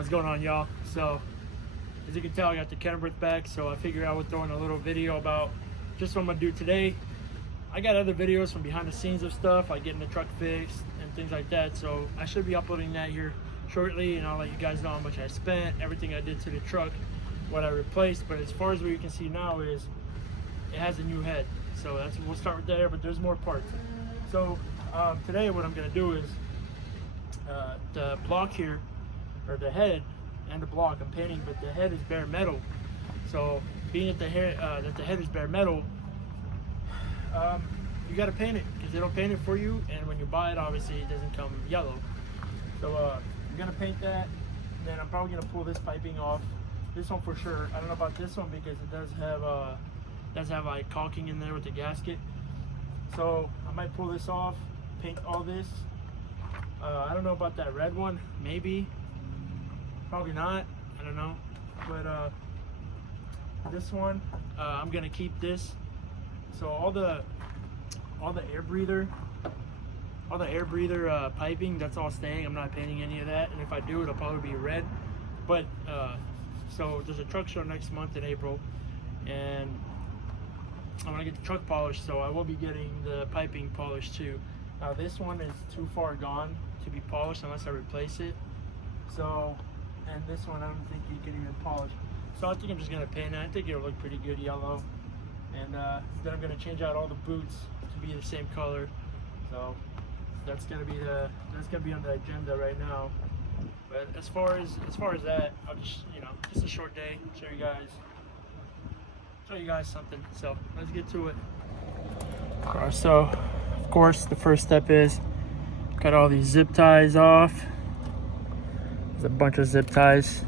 What's going on, y'all? So as you can tell, I got the Kenworth back, so I figured I would throw in a little video about just what I'm gonna do today. I got other videos from behind the scenes of stuff like getting the truck fixed and things like that, so I should be uploading that here shortly, and I'll let you guys know how much I spent, everything I did to the truck, what I replaced. But as far as what you can see now is it has a new head, so we'll start with there, but there's more parts. So today what I'm gonna do is the block here, or the head and the block I'm painting, but the head is bare metal. So being that the head is bare metal, you got to paint it because they don't paint it for you, and when you buy it, obviously it doesn't come yellow. So I'm gonna paint that, and then I'm probably gonna pull this piping off. This one for sure. I don't know about this one because it does have like caulking in there with the gasket. So I might pull this off, paint all this. I don't know about that red one, maybe, probably not, I don't know. But this one, I'm gonna keep this. So all the air breather piping, that's all staying. I'm not painting any of that, and if I do, it'll probably be red. But so there's a truck show next month in April, and I want to get the truck polished, so I will be getting the piping polished too. Now this one is too far gone to be polished unless I replace it. So, and this one I don't think you can even polish. So I think I'm just gonna paint it. I think it'll look pretty good yellow. And then I'm gonna change out all the boots to be the same color. So that's gonna be on the agenda right now. But as far as that, I'll just, just a short day, show you guys something. So let's get to it. So of course the first step is cut all these zip ties off. There's a bunch of zip ties,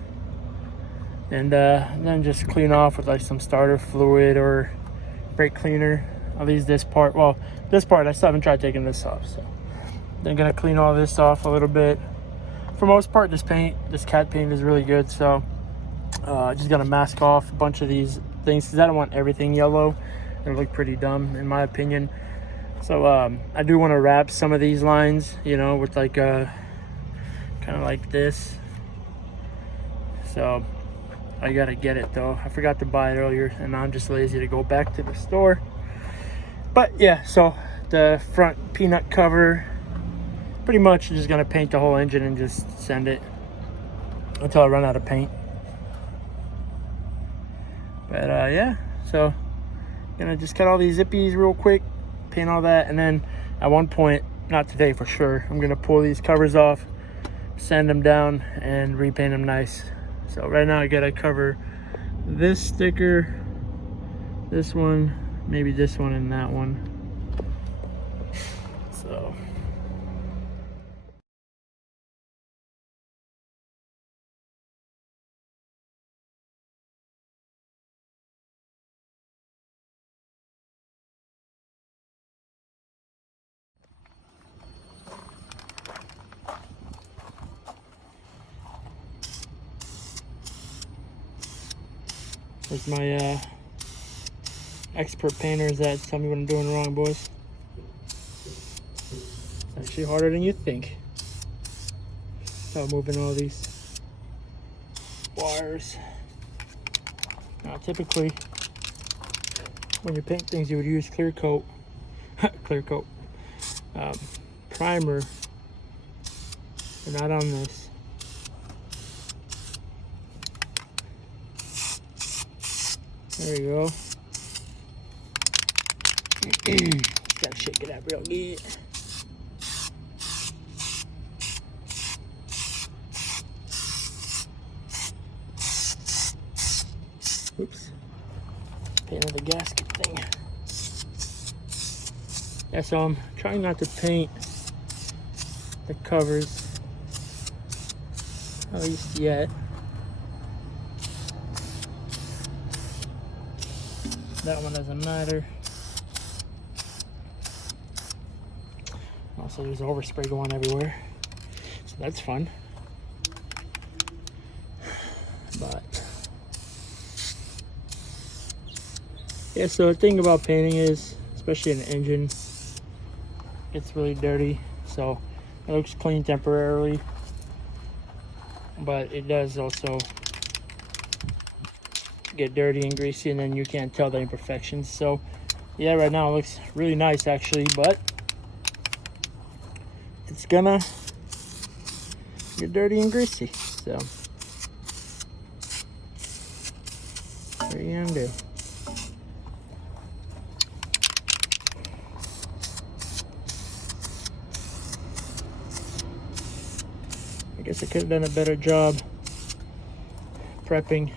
and then just clean off with like some starter fluid or brake cleaner. At least this part, well, this part I still haven't tried taking this off, so then gonna clean all this off a little bit. For most part, this cat paint is really good, so just gonna mask off a bunch of these things because I don't want everything yellow. It'll look pretty dumb in my opinion. So I do want to wrap some of these lines, with like kind of like this. So I gotta get it though. I forgot to buy it earlier, and I'm just lazy to go back to the store. But yeah, so the front peanut cover, pretty much just gonna paint the whole engine and just send it until I run out of paint. But yeah, so gonna just cut all these zippies real quick, paint all that, and then at one point, not today for sure, I'm gonna pull these covers off, sand them down, and repaint them nice. So right now I gotta cover this sticker, this one, maybe this one, and that one. So there's my expert painters that tell me what I'm doing wrong, boys. It's actually harder than you think. Start moving all these wires. Now typically when you paint things you would use clear coat primer, but not on this. There you go. Gotta shake it up real good. Oops. Painted the gasket thing. Yeah, so I'm trying not to paint the covers, at least yet. That one doesn't matter. Also, there's overspray going everywhere, so that's fun. But yeah, so the thing about painting is, especially an engine, it's really dirty. So it looks clean temporarily, but it does also get dirty and greasy, and then you can't tell the imperfections. So yeah, right now it looks really nice actually, but it's gonna get dirty and greasy. So what are you gonna do? I guess I could have done a better job prepping.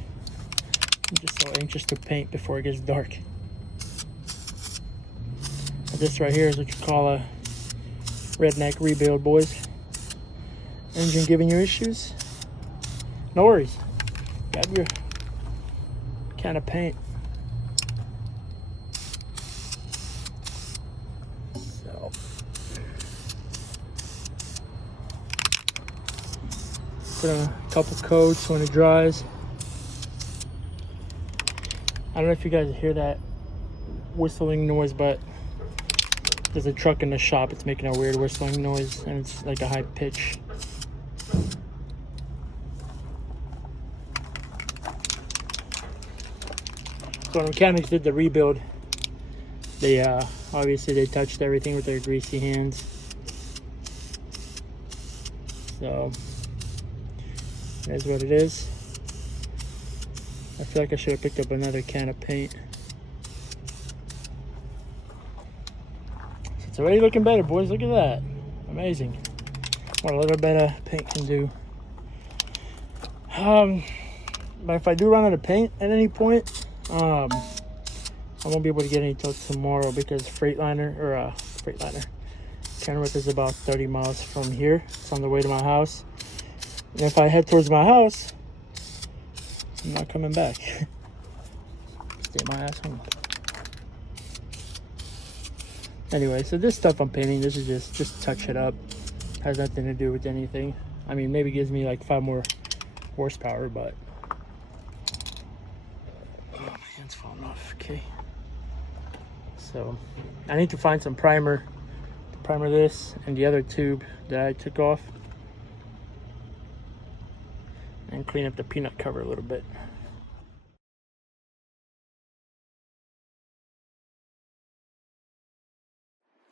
I'm just so anxious to paint before it gets dark. This right here is what you call a redneck rebuild, boys. Engine giving you issues? No worries. Grab your can of paint. So put on a couple coats when it dries. I don't know if you guys hear that whistling noise, but there's a truck in the shop. It's making a weird whistling noise, and it's like a high pitch. So when mechanics did the rebuild, they obviously they touched everything with their greasy hands. So that's what it is. I feel like I should have picked up another can of paint. It's already looking better, boys. Look at that. Amazing. What a little bit of paint can do. But if I do run out of paint at any point, I won't be able to get any till tomorrow because Freightliner Kenworth is about 30 miles from here. It's on the way to my house. And if I head towards my house, I'm not coming back. Stay my ass home. Anyway, so this stuff I'm painting, this is just touch it up. Has nothing to do with anything. I mean, maybe gives me like 5 more horsepower, but oh, my hand's falling off. Okay. So I need to find some primer to primer this and the other tube that I took off, and clean up the peanut cover a little bit.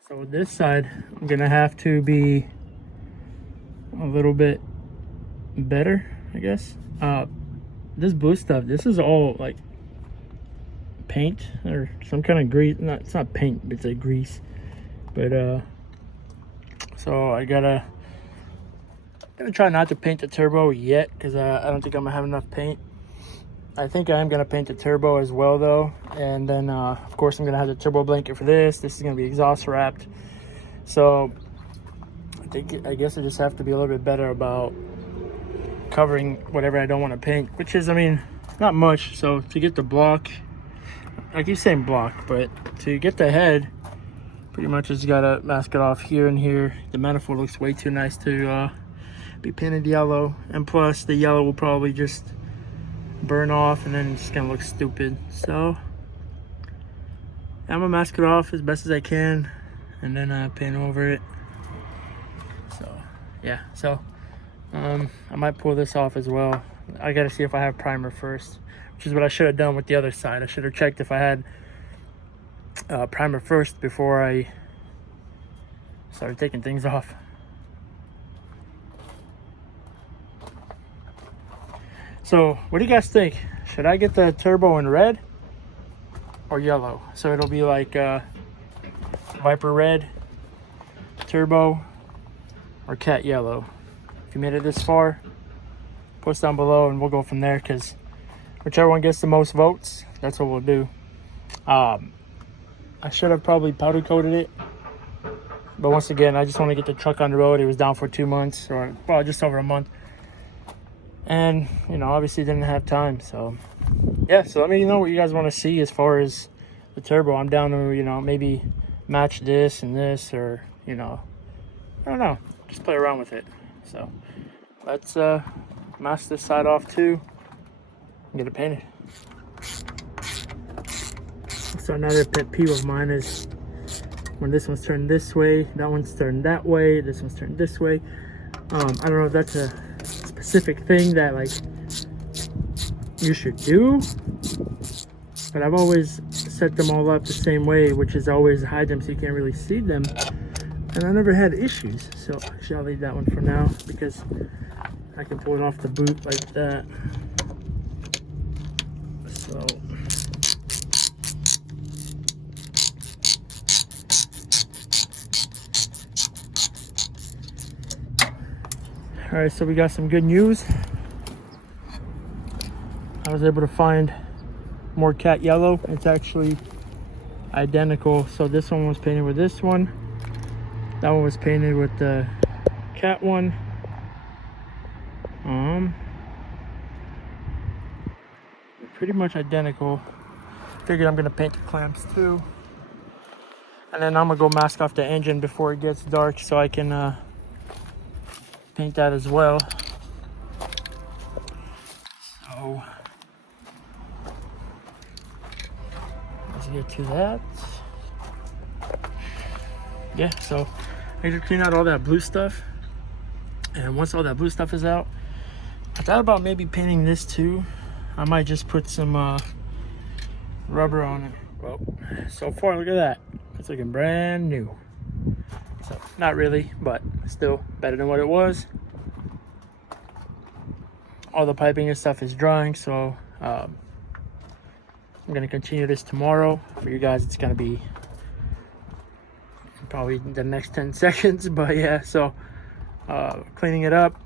So with this side, I'm gonna have to be a little bit better, I guess. This blue stuff, this is all like paint or some kind of grease. It's not paint, but it's like grease. But so I'm gonna try not to paint the turbo yet, because I don't think I'm gonna have enough paint. I think I am gonna paint the turbo as well though, and then of course I'm gonna have the turbo blanket for this. This is gonna be exhaust wrapped, so I guess I just have to be a little bit better about covering whatever I don't want to paint, which is, I mean, not much. So to get the block, I keep saying block, but to get the head, pretty much just gotta mask it off here and here. The manifold looks way too nice to be painted yellow, and plus the yellow will probably just burn off and then it's gonna look stupid. So I'm gonna mask it off as best as I can and then paint over it. So yeah, so I might pull this off as well. I gotta see if I have primer first, which is what I should have done with the other side. I should have checked if I had primer first before I started taking things off. So what do you guys think? Should I get the turbo in red or yellow? So it'll be like Viper red turbo or cat yellow. If you made it this far, post down below and we'll go from there, because whichever one gets the most votes, that's what we'll do. I should have probably powder coated it, but once again, I just want to get the truck on the road. It was down for 2 months, or well, just over a month, and you know, obviously didn't have time. So yeah, so let me know what you guys want to see as far as the turbo. I'm down to, you know, maybe match this and this, or you know, I don't know, just play around with it. So let's mask this side off too and get it painted. So another pet peeve of mine is when this one's turned this way, that one's turned that way, this one's turned this way. I don't know if that's a specific thing that like you should do, but I've always set them all up the same way, which is always hide them so you can't really see them, and I never had issues. So actually I'll leave that one for now because I can pull it off the boot like that. So all right, so we got some good news. I was able to find more cat yellow. It's actually identical. So this one was painted with this one. That one was painted with the cat one. Pretty much identical. Figured I'm gonna paint the clamps too. And then I'm gonna go mask off the engine before it gets dark so I can paint that as well. So let's get to that. Yeah, so I just clean out all that blue stuff, and once all that blue stuff is out, I thought about maybe painting this too. I might just put some rubber on it. Well, so far look at that, it's looking brand new. So not really, but still better than what it was. All the piping and stuff is drying, so I'm gonna continue this tomorrow. For you guys, it's gonna be probably the next 10 seconds, but yeah, so cleaning it up.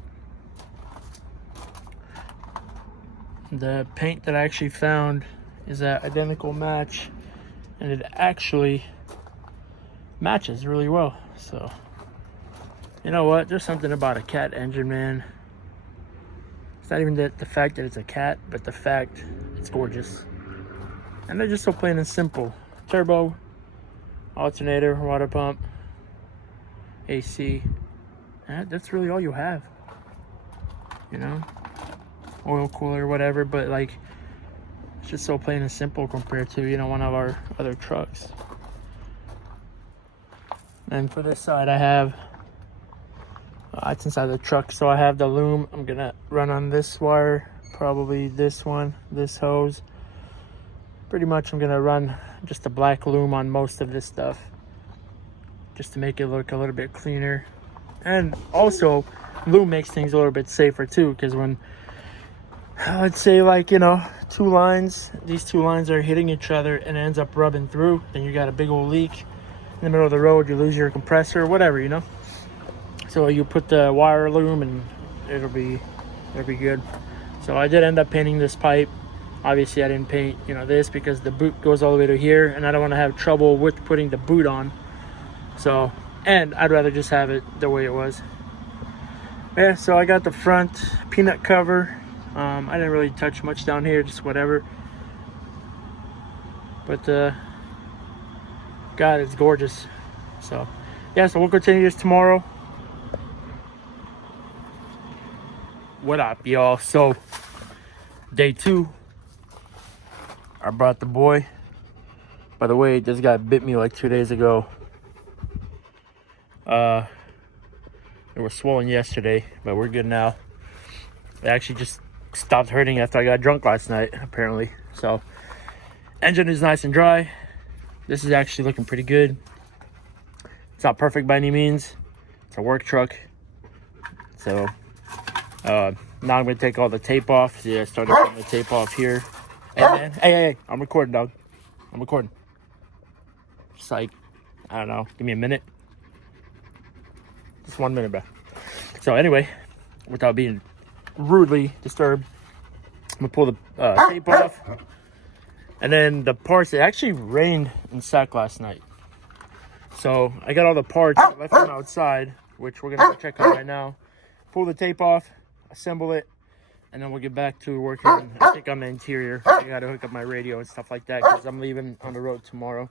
The paint that I actually found is an identical match, and it actually matches really well. So you know what, there's something about a cat engine, man. It's not even the fact that it's a cat, but the fact it's gorgeous. And they're just so plain and simple. Turbo, alternator, water pump, AC. And that's really all you have, you know? Oil cooler, whatever, but like it's just so plain and simple compared to, you know, one of our other trucks. And for this side I have it's inside the truck, so I have the loom. I'm gonna run on this wire, probably this one, this hose. Pretty much I'm gonna run just a black loom on most of this stuff just to make it look a little bit cleaner. And also loom makes things a little bit safer too, because when let's say, like, you know, these two lines are hitting each other and it ends up rubbing through, then you got a big old leak in the middle of the road, you lose your compressor, whatever, you know. So you put the wire loom and it'll be good. So I did end up painting this pipe. Obviously I didn't paint, you know, this because the boot goes all the way to here and I don't want to have trouble with putting the boot on. So, and I'd rather just have it the way it was. Yeah, so I got the front peanut cover. I didn't really touch much down here, just whatever. But God, it's gorgeous. So yeah, so we'll continue this tomorrow. What up, y'all? So day 2, I brought the boy. By the way, this guy bit me like 2 days ago. It was swollen yesterday, but we're good now. It actually just stopped hurting after I got drunk last night, apparently. So engine is nice and dry. This is actually looking pretty good. It's not perfect by any means. It's a work truck. So now I'm gonna take all the tape off. See, I started putting the tape off here. Hey man, hey, I'm recording, dog. I'm recording. Just like, I don't know, give me a minute. Just 1 minute, bro. So anyway, without being rudely disturbed, I'm gonna pull the tape off. And then the parts, it actually rained in Sac last night. So I got all the parts, I left them outside, which we're gonna go check out right now. Pull the tape off, assemble it, and then we'll get back to working, I think, on the interior. I gotta hook up my radio and stuff like that because I'm leaving on the road tomorrow.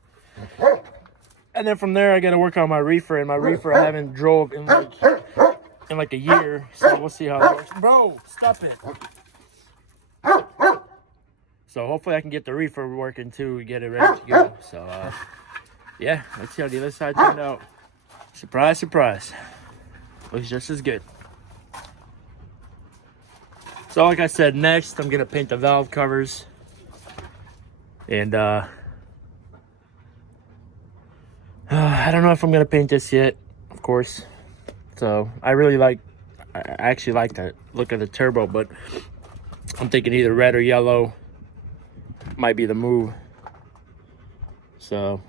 And then from there, I gotta work on my reefer, and my reefer I haven't drove in like a year, so we'll see how it works. Bro, stop it. So hopefully I can get the reefer working too, get it ready to go. So yeah, let's see how the other side turned out. Surprise, surprise. Looks just as good. So like I said, next I'm gonna paint the valve covers, and I don't know if I'm gonna paint this yet, of course. So I actually like the look of the turbo, but I'm thinking either red or yellow might be the move. So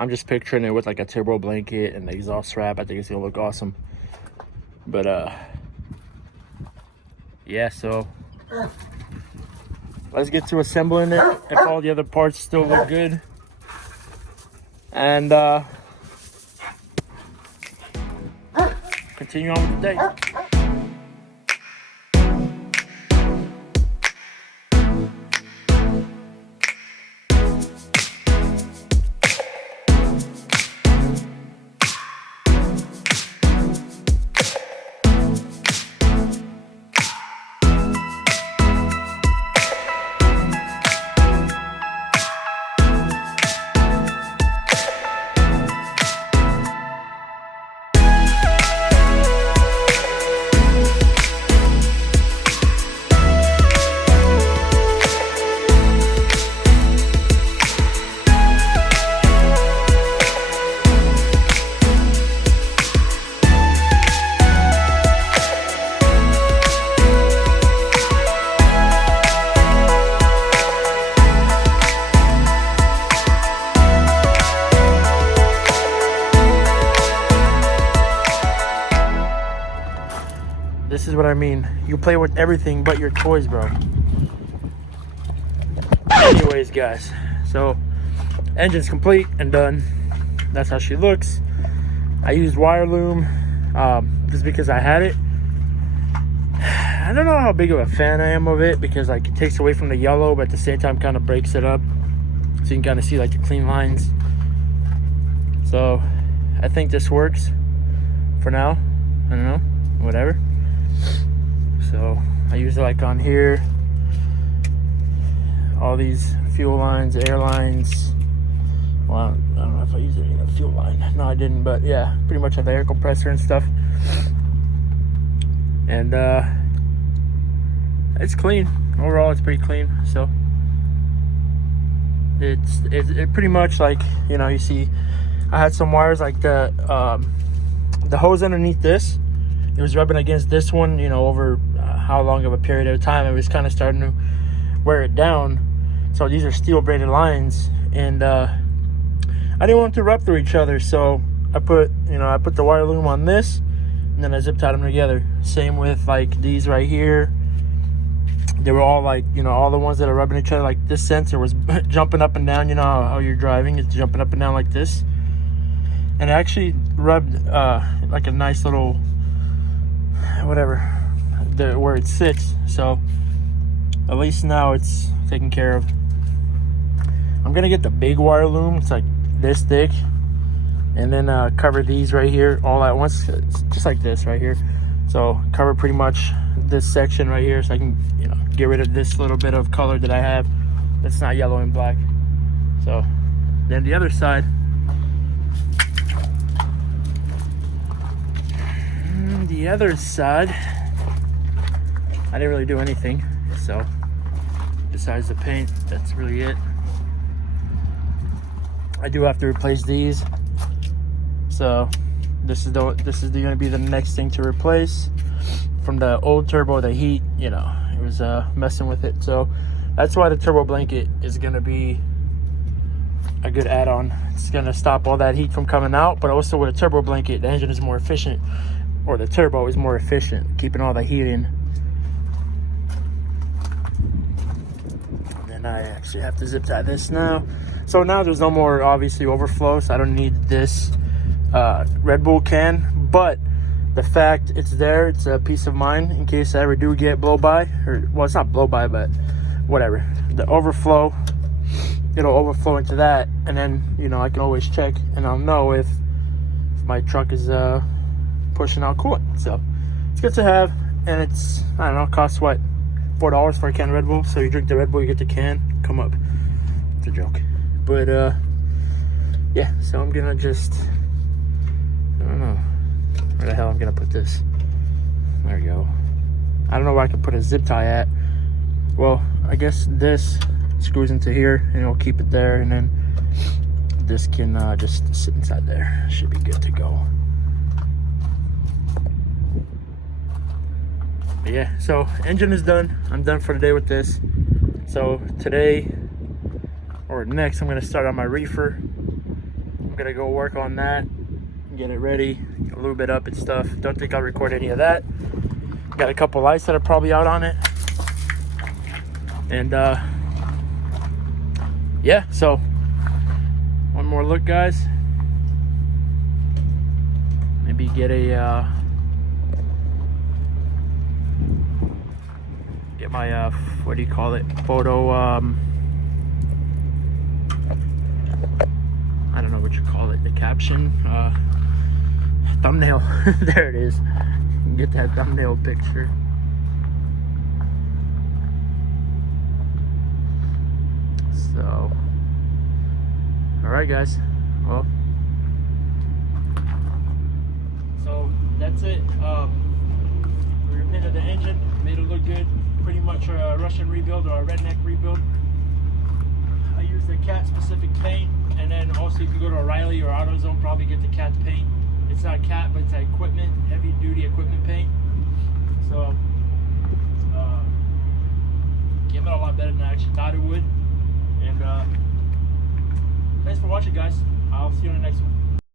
I'm just picturing it with like a turbo blanket and the exhaust wrap. I think it's gonna look awesome. But yeah, so let's get to assembling it if all the other parts still look good. And continue on with the day. This is what I mean. You play with everything but your toys, bro. Anyways, guys, so engine's complete and done. That's how she looks. I used wire loom just because I had it. I don't know how big of a fan I am of it, because like it takes away from the yellow, but at the same time kind of breaks it up, so you can kind of see like the clean lines. So I think this works for now. I don't know, whatever. So I use it like on here, all these fuel lines, air lines. Well, I don't know if I used it in a fuel line. No, I didn't, but yeah, pretty much on the air compressor and stuff. And it's clean. Overall, it's pretty clean. So it pretty much, like, you know, you see I had some wires like the hose underneath this. It was rubbing against this one, you know, over how long of a period of time. It was kind of starting to wear it down. So these are steel braided lines, and I didn't want them to rub through each other. So I put the wire loom on this, and then I zip tied them together. Same with like these right here. They were all like, you know, all the ones that are rubbing each other. Like this sensor was jumping up and down. You know how you're driving, it's jumping up and down like this. And it actually rubbed like a nice little, whatever, where it sits. So at least now it's taken care of. I'm gonna get the big wire loom. It's like this thick, and then cover these right here all at once, just like this right here. So cover pretty much this section right here, so I can, you know, get rid of this little bit of color that I have that's not yellow and black. So then the other side, I didn't really do anything. So besides the paint, that's really it. I do have to replace these. So this is going to be the next thing to replace. From the old turbo, the heat, you know, it was messing with it. So that's why the turbo blanket is going to be a good add-on. It's going to stop all that heat from coming out, but also with a turbo blanket, the engine is more efficient, or the turbo is more efficient, keeping all the heat in. And then I actually have to zip tie this now. So now there's no more, obviously, overflow, so I don't need this Red Bull can, but the fact it's there, it's a peace of mind in case I ever do get blow by, or, well, it's not blow by, but whatever. The overflow, it'll overflow into that, and then, you know, I can always check, and I'll know if my truck is pushing out coolant. So it's good to have, and it's, I don't know, costs what, $4 for a can of Red Bull. So you drink the Red Bull, you get the can, come up. It's a joke, but yeah. So I'm gonna just, I don't know where the hell I'm gonna put this. There we go. I don't know where I can put a zip tie at. Well, I guess this screws into here and it'll keep it there, and then this can just sit inside there. Should be good to go. But yeah, so engine is done. I'm done for the day with this. So today or next, I'm gonna start on my reefer. I'm gonna go work on that, get it ready, a little bit up and stuff. Don't think I'll record any of that. Got a couple lights that are probably out on it. And yeah, so one more look, guys. Maybe get a get my what do you call it, photo, I don't know what you call it, the caption, thumbnail. There it is. Get that thumbnail picture. So, all right, guys. Well, so that's it. We repainted the engine, made it look good. Pretty much a Russian rebuild or a redneck rebuild. I used the cat specific paint, and then also you can go to O'Reilly or AutoZone, probably get the cat paint. It's not cat, but it's equipment, heavy duty equipment paint. So came out a lot better than I actually thought it would. And thanks for watching, guys. I'll see you on the next one.